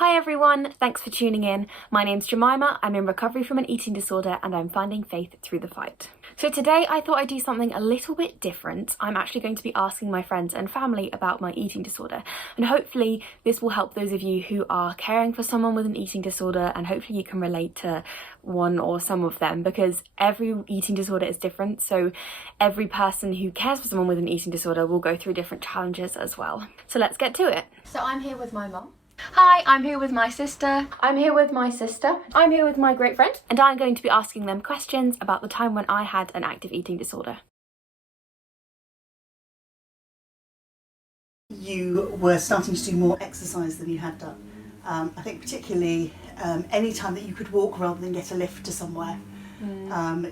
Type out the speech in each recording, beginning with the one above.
Hi everyone, thanks for tuning in. My name's Jemima, I'm in recovery from an eating disorder and I'm finding faith through the fight. So today I thought I'd do something a little bit different. I'm actually going to be asking my friends and family about my eating disorder, and hopefully this will help those of you who are caring for someone with an eating disorder, and hopefully you can relate to one or some of them, because every eating disorder is different, so every person who cares for someone with an eating disorder will go through different challenges as well. So let's get to it. So I'm here with my mum. Hi, I'm here with my sister. I'm here with my sister. I'm here with my great friend. And I'm going to be asking them questions about the time when I had an active eating disorder. You were starting to do more exercise than you had done. I think particularly any time that you could walk rather than get a lift to somewhere,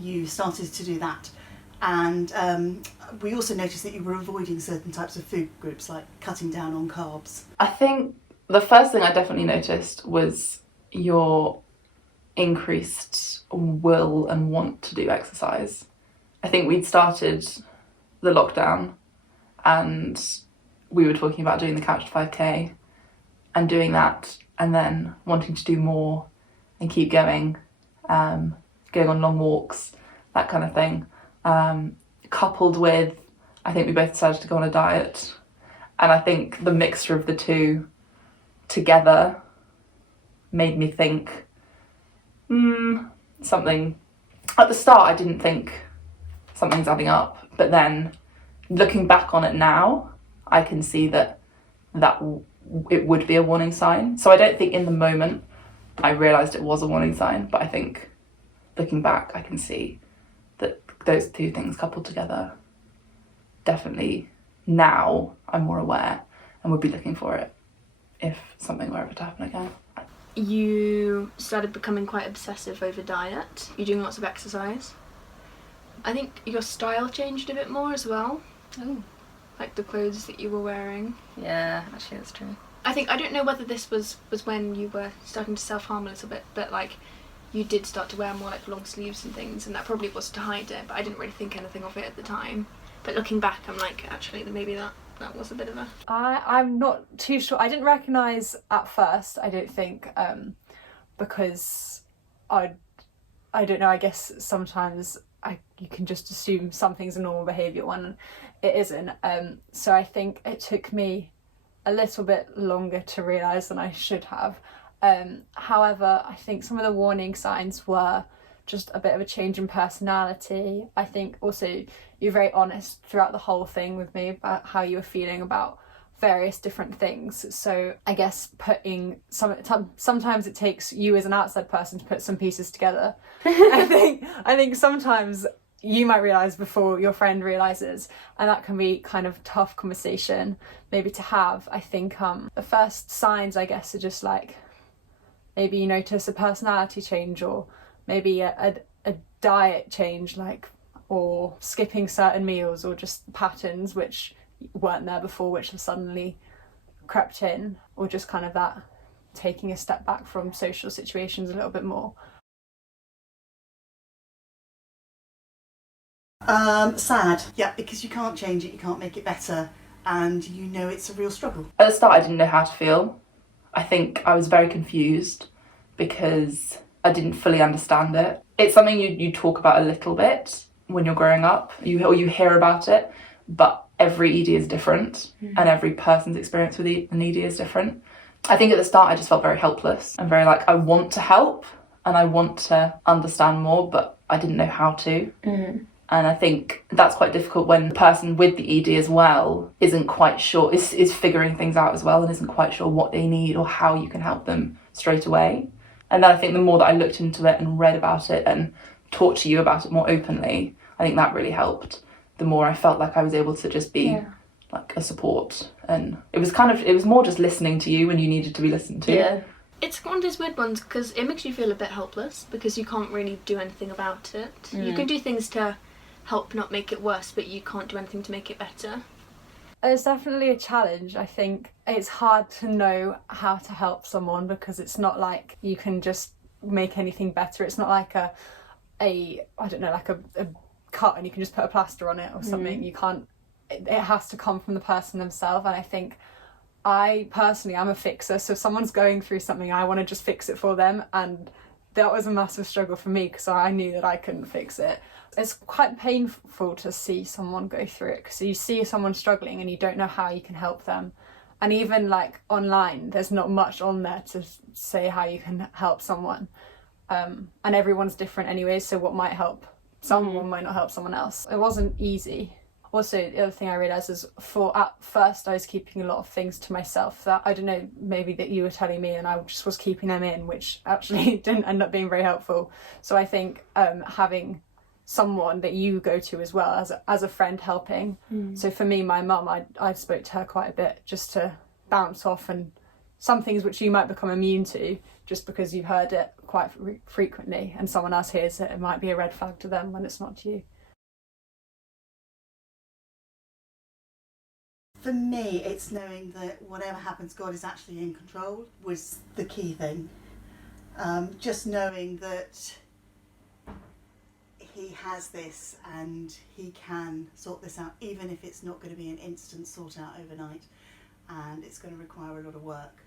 you started to do that. And we also noticed that you were avoiding certain types of food groups, like cutting down on carbs. I think the first thing I definitely noticed was your increased will and want to do exercise. I think we'd started the lockdown and we were talking about doing the Couch to 5K and doing that, and then wanting to do more and keep going, going on long walks, that kind of thing. Coupled with, I think we both decided to go on a diet, and I think the mixture of the two together made me think something. At the start I didn't think something's adding up, but then looking back on it now I can see that it would be a warning sign. So I don't think in the moment I realised it was a warning sign, but I think looking back I can see that those two things coupled together, definitely now I'm more aware and would be looking for it if something were ever to happen again. You started becoming quite obsessive over diet. You're doing lots of exercise. I think your style changed a bit more as well. Oh. Like the clothes that you were wearing. Yeah, actually that's true. I don't know whether this was when you were starting to self-harm a little bit, but like you did start to wear more like long sleeves and things, and that probably was to hide it, but I didn't really think anything of it at the time. But looking back I'm like, actually maybe that was a bit of a... I'm not too sure. I didn't recognise at first, I don't think, because I don't know, I guess sometimes you can just assume something's a normal behaviour when it isn't. So I think it took me a little bit longer to realise than I should have. However, I think some of the warning signs were just a bit of a change in personality. I think also you're very honest throughout the whole thing with me about how you were feeling about various different things. So I guess sometimes it takes you as an outside person to put some pieces together. I think sometimes you might realise before your friend realises, and that can be kind of tough conversation maybe to have. I think the first signs, I guess, are just like maybe you notice a personality change, or maybe a diet change, like, or skipping certain meals, or just patterns which weren't there before which have suddenly crept in, or just kind of that taking a step back from social situations a little bit more. Sad, yeah, because you can't change it, you can't make it better, and you know it's a real struggle. At the start I didn't know how to feel. I think I was very confused because I didn't fully understand it. It's something you talk about a little bit when you're growing up, you hear about it, but every ED is different, and every person's experience with an ED is different. I think at the start I just felt very helpless and very like, I want to help and I want to understand more, but I didn't know how to. And I think that's quite difficult when the person with the ED as well isn't quite sure, is figuring things out as well, and isn't quite sure what they need or how you can help them straight away. And then I think the more that I looked into it and read about it and talked to you about it more openly, I think that really helped. The more I felt like I was able to just be like a support, and it was more just listening to you when you needed to be listened to. Yeah. It's one of those weird ones because it makes you feel a bit helpless because you can't really do anything about it. You can do things to help not make it worse, but you can't do anything to make it better. It's definitely a challenge. I think it's hard to know how to help someone because it's not like you can just make anything better. It's not like a cut and you can just put a plaster on it or something. You can't, it has to come from the person themselves. And I think I personally am a fixer, so if someone's going through something, I want to just fix it for them, and that was a massive struggle for me because I knew that I couldn't fix it. It's quite painful to see someone go through it because you see someone struggling and you don't know how you can help them. And even like online, there's not much on there to say how you can help someone. And everyone's different anyway, so what might help someone might not help someone else. It wasn't easy. Also, the other thing I realised is at first I was keeping a lot of things to myself that, I don't know, maybe that you were telling me and I just was keeping them in, which actually didn't end up being very helpful. So I think having someone that you go to as well as a friend helping. So for me, my mum, I spoke to her quite a bit just to bounce off, and some things which you might become immune to just because you've heard it quite frequently and someone else hears it, it might be a red flag to them when it's not to you. For me, it's knowing that whatever happens, God is actually in control was the key thing. Just knowing that He has this and He can sort this out, even if it's not going to be an instant sort out overnight and it's going to require a lot of work.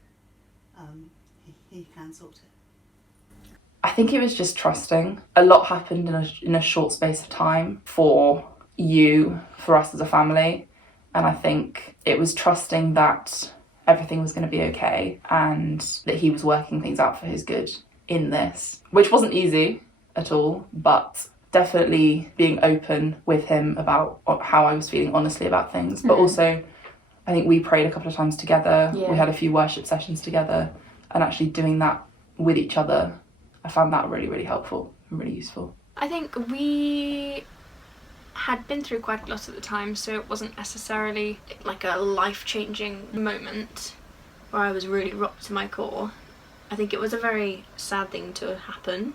He can sort it. I think it was just trusting. A lot happened in a short space of time for us as a family. And I think it was trusting that everything was going to be okay and that He was working things out for His good in this, which wasn't easy at all, but definitely being open with Him about how I was feeling honestly about things. But also, I think we prayed a couple of times together. We had a few worship sessions together, and actually doing that with each other, I found that really, really helpful and really useful. I think we had been through quite a lot at the time, so it wasn't necessarily like a life-changing moment where I was really rocked to my core. I think it was a very sad thing to happen,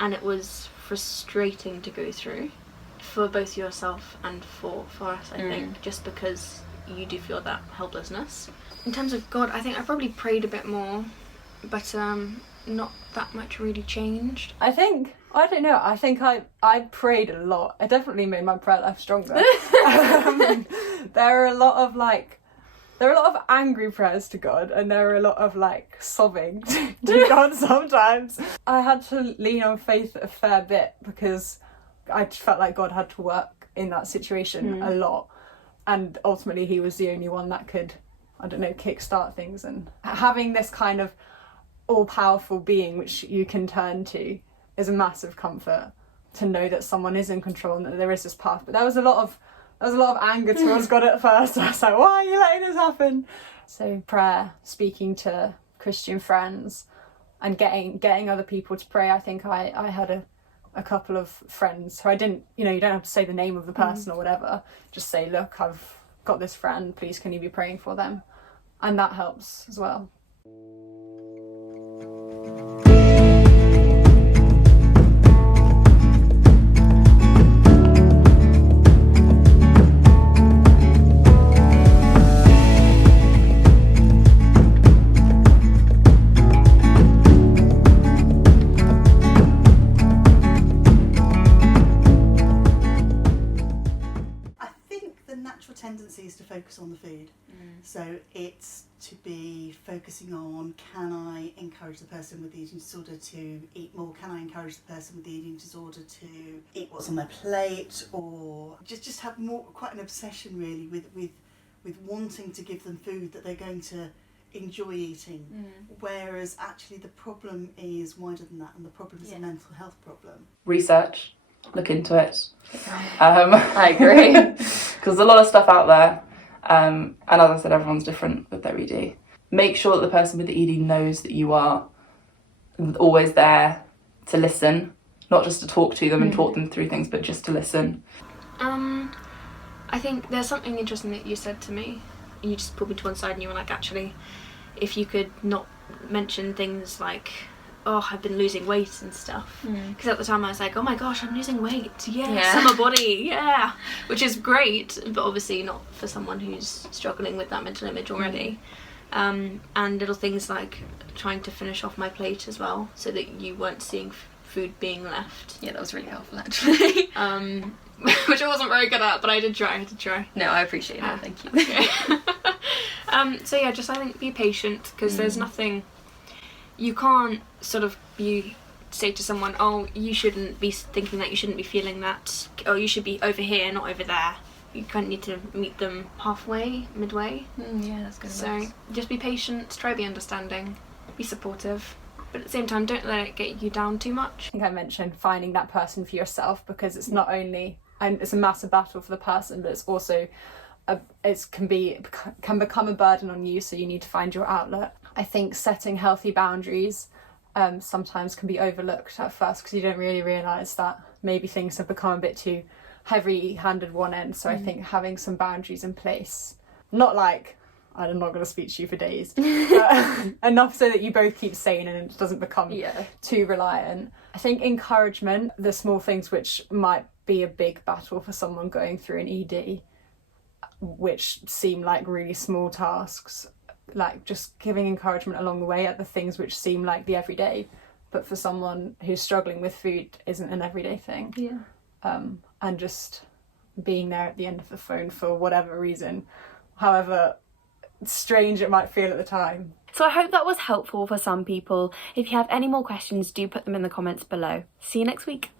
and it was frustrating to go through for both yourself and for us, I think, just because you do feel that helplessness. In terms of God, I think I probably prayed a bit more, but not that much really changed. I think I prayed a lot. I definitely made my prayer life stronger. There are a lot of angry prayers to God, and there are a lot of like sobbing to God sometimes. I had to lean on faith a fair bit because I felt like God had to work in that situation a lot, and ultimately He was the only one that could, I don't know, kickstart things. And having this kind of all-powerful being which you can turn to is a massive comfort, to know that someone is in control and that there is this path. But there was a lot of anger towards God at first. I was like, why are you letting this happen? So prayer, speaking to Christian friends and getting other people to pray. I think I had a couple of friends who I didn't, you don't have to say the name of the person or whatever, just say, look, I've got this friend, please can you be praying for them? And that helps as well. Tendency is to focus on the food. So it's to be focusing on, can I encourage the person with the eating disorder to eat more? Can I encourage the person with the eating disorder to eat what's on their plate? Or just have quite an obsession really with wanting to give them food that they're going to enjoy eating. Whereas actually the problem is wider than that, and the problem is a mental health problem. Research. Look into it. I agree. Because there's a lot of stuff out there. And as I said, everyone's different with their ED. Make sure that the person with the ED knows that you are always there to listen, not just to talk to them and talk them through things, but just to listen. I think there's something interesting that you said to me. You just pulled me to one side and you were like, actually, if you could not mention things like, oh, I've been losing weight and stuff. Because at the time I was like, oh my gosh, I'm losing weight. Yeah. Summer body, yeah. Which is great, but obviously not for someone who's struggling with that mental image already. And little things like trying to finish off my plate as well, so that you weren't seeing food being left. Yeah, that was really helpful actually. Which I wasn't very good at, but I did try. No, I appreciate that, thank you. So yeah, just I think be patient, because there's nothing, you can't sort of say to someone, oh, you shouldn't be thinking that, you shouldn't be feeling that, oh, you should be over here, not over there. You kind of need to meet them halfway, midway. Yeah, that's good So just be patient, try to be understanding, be supportive, but at the same time, don't let it get you down too much. I think I mentioned finding that person for yourself, because it's not only, and it's a massive battle for the person, but it's also can become a burden on you, so you need to find your outlet. I think setting healthy boundaries sometimes can be overlooked at first, because you don't really realise that maybe things have become a bit too heavy-handed one end. So I think having some boundaries in place, not like, I'm not going to speak to you for days, but enough so that you both keep sane and it doesn't become too reliant. I think encouragement, the small things which might be a big battle for someone going through an ED, which seem like really small tasks, like just giving encouragement along the way at the things which seem like the everyday, but for someone who's struggling with food isn't an everyday thing. And just being there at the end of the phone for whatever reason, however strange it might feel at the time. So I hope that was helpful for some people. If you have any more questions, do put them in the comments below. See you next week.